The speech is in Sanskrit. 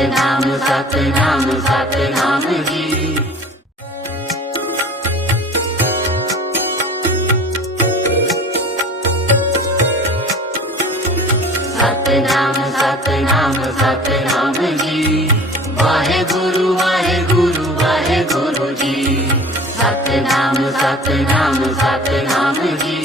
सतनाम सतनाम सतनाम सागी वाहे गुरु वाहे गुरु वाहे सतनाम सतनाम जी